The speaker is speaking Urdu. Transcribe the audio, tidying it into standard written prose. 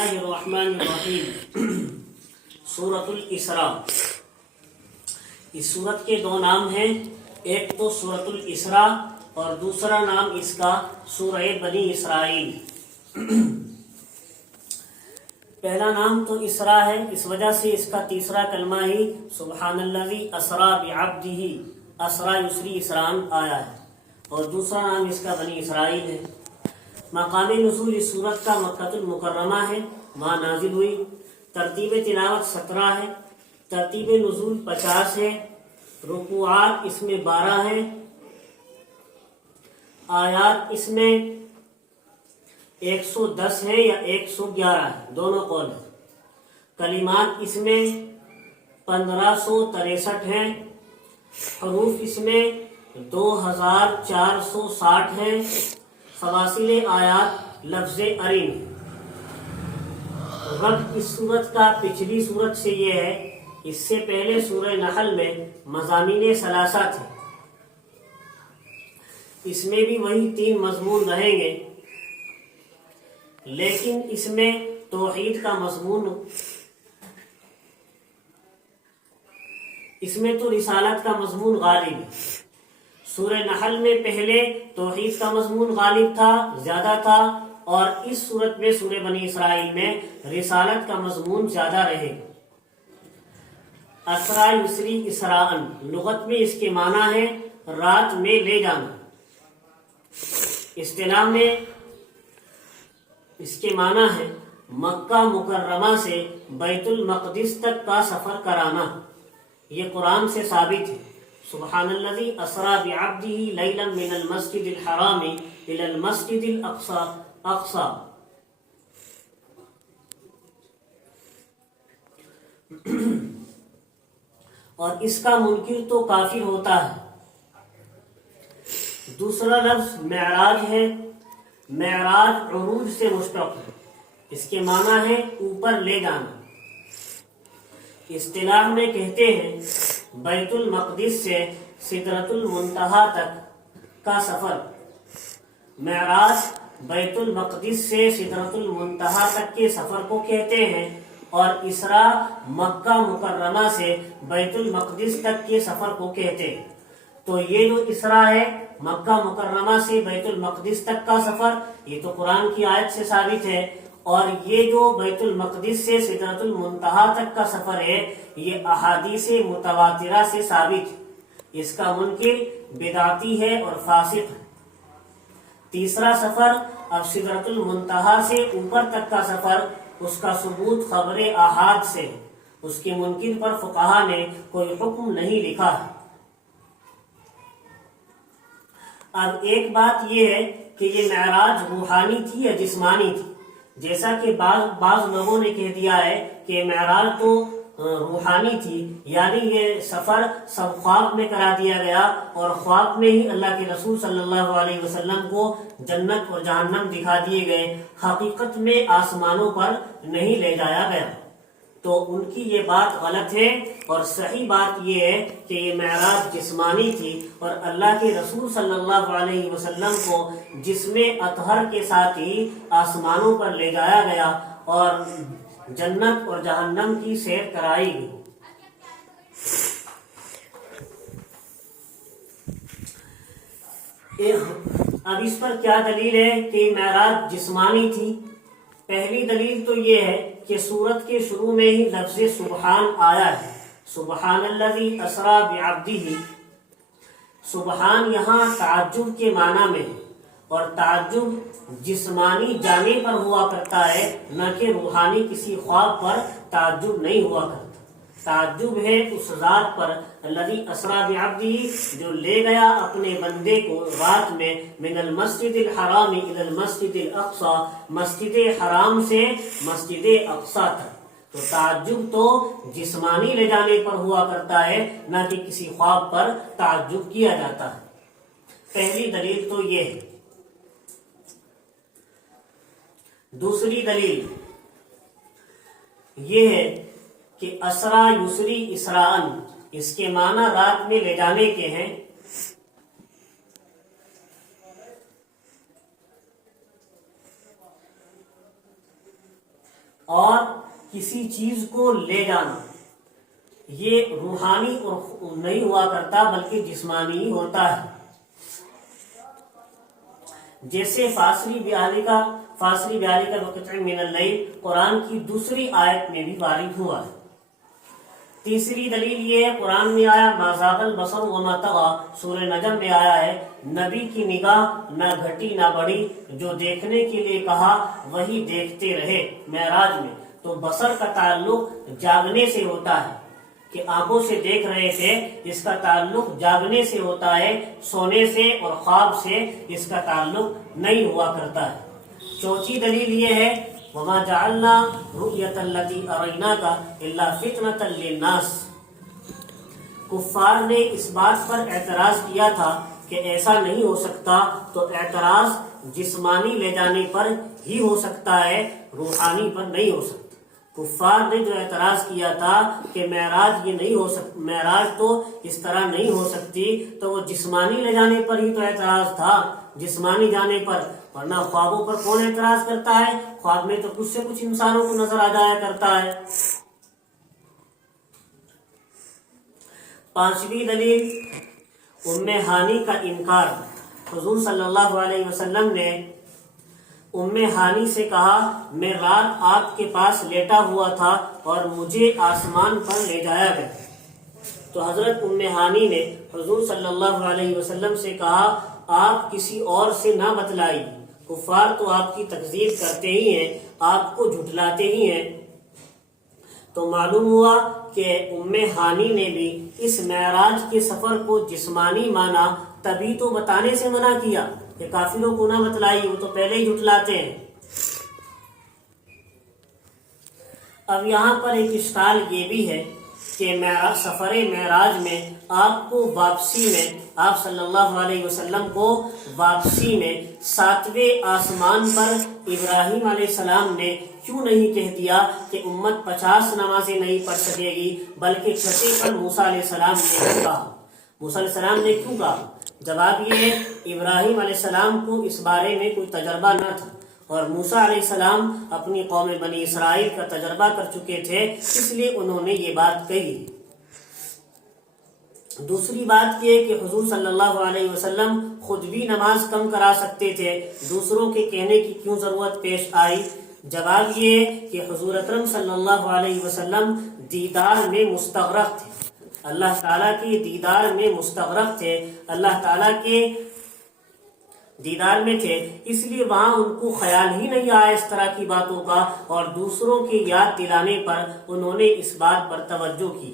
اللہ الرحمن الرحیم۔ سورۃ الاسراء، اس سورت کے دو نام ہیں، ایک تو سورۃ الاسراء اور دوسرا نام اس کا سورہ بنی اسرائیل۔ پہلا نام تو اسراء ہے، اس وجہ سے اس کا تیسرا کلمہ ہی سبحان الذی اسریٰ بعبدہ، اسرا یسری اسران آیا ہے، اور دوسرا نام اس کا بنی اسرائیل ہے۔ مقام نزول اس سورت کا مکہ المکرمہ ہے، وہاں نازل ہوئی۔ ترتیب تلاوت 17 ہے، ترتیب نزول 50 ہے، رکوعات اس میں 12 ہیں، آیات اس میں 110 ہے یا 111 ہے، دونوں قول ہیں۔ کلمات اس میں 1563 ہیں، حروف اس میں 2460 ہیں۔ فواصل آیات لفظ ارین۔ ربط اس صورت کا پچھلی صورت سے یہ ہے، اس سے پہلے سورہ نحل میں مضامین ثلاثہ تھے، اس میں بھی وہی 3 مضمون رہیں گے، لیکن اس میں توحید کا مضمون، اس میں تو رسالت کا مضمون غالب ہے۔ سورہ نحل میں پہلے توحید کا مضمون غالب تھا، زیادہ تھا، اور اس صورت میں سورہ بنی اسرائیل میں رسالت کا مضمون زیادہ رہے گا۔ اسرا یسری اسراءن، لغت میں اس کے معنی ہے رات میں لے جانا، اصطلاح میں اس کے معنی ہے مکہ مکرمہ سے بیت المقدس تک کا سفر کرانا۔ یہ قرآن سے ثابت ہے۔ سبحان الذی اسریٰ بعبدہ لیلا من المسجد الحرام الی المسجد الاقصی۔ اور اس کا منکر تو کافر ہوتا ہے۔ دوسرا لفظ معراج ہے، معراج عروج سے مشتق ہے، اس کے معنی ہے اوپر لے جانا۔ اصطلاح میں کہتے ہیں بیت المقدس سے سدرۃ المنتہا تک کا سفر۔ معراج بیت المقدس سے سدرۃ المنتہا تک کے سفر کو کہتے ہیں، اور اسراء مکہ مکرمہ سے بیت المقدس تک کے سفر کو کہتے ہیں۔ تو یہ جو اسراء ہے مکہ مکرمہ سے بیت المقدس تک کا سفر، یہ تو قرآن کی آیت سے ثابت ہے، اور یہ جو بیت المقدس سے سدرۃ المنتہا تک کا سفر ہے یہ احادیث متواترہ سے ثابت ہے۔ اس کا منکر بدعتی ہے اور فاسق ہے۔ تیسرا سفر اب سدرۃ المنتہا سے اوپر تک کا سفر، اس کا ثبوت خبر احاد سے، اس کے منکر پر فقہا نے کوئی حکم نہیں لکھا ہے۔ اب ایک بات یہ ہے کہ یہ معراج روحانی تھی یا جسمانی تھی؟ جیسا کہ بعض لوگوں نے کہہ دیا ہے کہ معراج تو روحانی تھی، یعنی یہ سفر سب خواب میں کرا دیا گیا، اور خواب میں ہی اللہ کے رسول صلی اللہ علیہ وسلم کو جنت اور جہنم دکھا دیے گئے، حقیقت میں آسمانوں پر نہیں لے جایا گیا۔ تو ان کی یہ بات غلط ہے، اور صحیح بات یہ ہے کہ یہ معراج جسمانی تھی، اور اللہ کے رسول صلی اللہ علیہ وسلم کو جسم اطہر کے ساتھ ہی آسمانوں پر لے جایا گیا اور جنت اور جہنم کی سیر کرائی گئی۔ اب اس پر کیا دلیل ہے کہ معراج جسمانی تھی؟ پہلی دلیل تو یہ ہے کہ سورت کے شروع میں ہی لفظ سبحان آیا ہے، سبحان الذی اسریٰ بعبدہ۔ سبحان یہاں تعجب کے معنی میں ہے، اور تعجب جسمانی جانے پر ہوا کرتا ہے، نہ کہ روحانی کسی خواب پر تعجب نہیں ہوا کرتا۔ تعجب ہے اس ذات پر الذی اسریٰ بعبدہ، جو لے گیا اپنے بندے کو رات میں من المسجد الحرام الی المسجد الاقصی، مسجد حرام سے مسجد اقصی تک۔ تو تعجب تو جسمانی لے جانے پر ہوا کرتا ہے، نہ کہ کسی خواب پر تعجب کیا جاتا ہے۔ پہلی دلیل تو یہ ہے۔ دوسری دلیل یہ ہے کہ اسرا یسری اسراءن، اس کے معنی رات میں لے جانے کے ہیں، اور کسی چیز کو لے جانا یہ روحانی اور نہیں ہوا کرتا بلکہ جسمانی ہوتا ہے. جیسے فاصلی بیالی کا وقت من اللیل قرآن کی دوسری آیت میں بھی وارد ہوا ہے. تیسری دلیل یہ ہے قرآن میں آیا ما زاغ البصر وما طغى، سورہ نجم میں آیا ہے نبی کی نگاہ نہ گھٹی نہ بڑھی، جو دیکھنے کے لیے کہا وہی دیکھتے رہے. معراج میں تو بصر کا تعلق جاگنے سے ہوتا ہے کہ آنکھوں سے دیکھ رہے تھے، اس کا تعلق جاگنے سے ہوتا ہے، سونے سے اور خواب سے اس کا تعلق نہیں ہوا کرتا ہے. چوتھی دلیل یہ ہے وما جعلنا رؤیت التي اریناک الا فتنة للناس. کفار نے اس بات پر اعتراض کیا تھا کہ ایسا نہیں ہو سکتا، تو اعتراض جسمانی لے جانے پر ہی ہو سکتا ہے، روحانی پر نہیں ہو سکتا. کفار نے جو اعتراض کیا تھا کہ معراج یہ نہیں ہو سکتا، معراج تو اس طرح نہیں ہو سکتی، تو وہ جسمانی لے جانے پر ہی تو اعتراض تھا، جسمانی جانے پر. ورنہ خوابوں پر کون اعتراض کرتا ہے؟ خواب میں تو کچھ سے کچھ انسانوں کو نظر آ جایا کرتا ہے. پانچویں دلیل ام ہانی کا انکار. حضور صلی اللہ علیہ وسلم نے ام ہانی سے کہا میں رات آپ کے پاس لیٹا ہوا تھا اور مجھے آسمان پر لے جایا گیا. تو حضرت ام ہانی نے حضور صلی اللہ علیہ وسلم سے کہا آپ کسی اور سے نہ بتلائیے، کفار تو آپ کی تکذیب کرتے ہی ہیں، آپ کو جھٹلاتے ہی ہیں. تو معلوم ہوا کہ ام ہانی نے بھی اس معراج کے سفر کو جسمانی مانا، تبھی تو بتانے سے منع کیا کہ کافروں کو نہ بتلائی، وہ تو پہلے ہی جھٹلاتے ہیں. اب یہاں پر ایک اشکال یہ بھی ہے کہ سفر معراج میں آپ کو واپسی میں، آپ صلی اللہ علیہ وسلم کو واپسی میں 7ویں آسمان پر ابراہیم علیہ السلام نے کیوں نہیں کہہ دیا کہ امت 50 نمازیں نہیں پڑھ سکے گی، بلکہ 6 پر موسیٰ علیہ السلام نے کہا؟ موسیٰ علیہ السلام نے کیوں کہا؟ جواب یہ ہے ابراہیم علیہ السلام کو اس بارے میں کوئی تجربہ نہ تھا، اور موسیٰ علیہ السلام اپنی قوم بنی اسرائیل کا تجربہ کر چکے تھے، اس لیے انہوں نے یہ بات کہی. دوسری بات یہ کہ حضور صلی اللہ علیہ وسلم خود بھی نماز کم کرا سکتے تھے، دوسروں کے کہنے کی کیوں ضرورت پیش آئی؟ جواب یہ ہے کہ حضور اکرم صلی اللہ علیہ وسلم دیدار میں مستغرق تھے، اللہ تعالیٰ کے دیدار میں مستغرق تھے، اللہ تعالیٰ کے دیدار میں تھے، اس لیے وہاں ان کو خیال ہی نہیں آیا اس طرح کی باتوں کا، اور دوسروں کی یاد دلانے پر انہوں نے اس بات پر توجہ کی.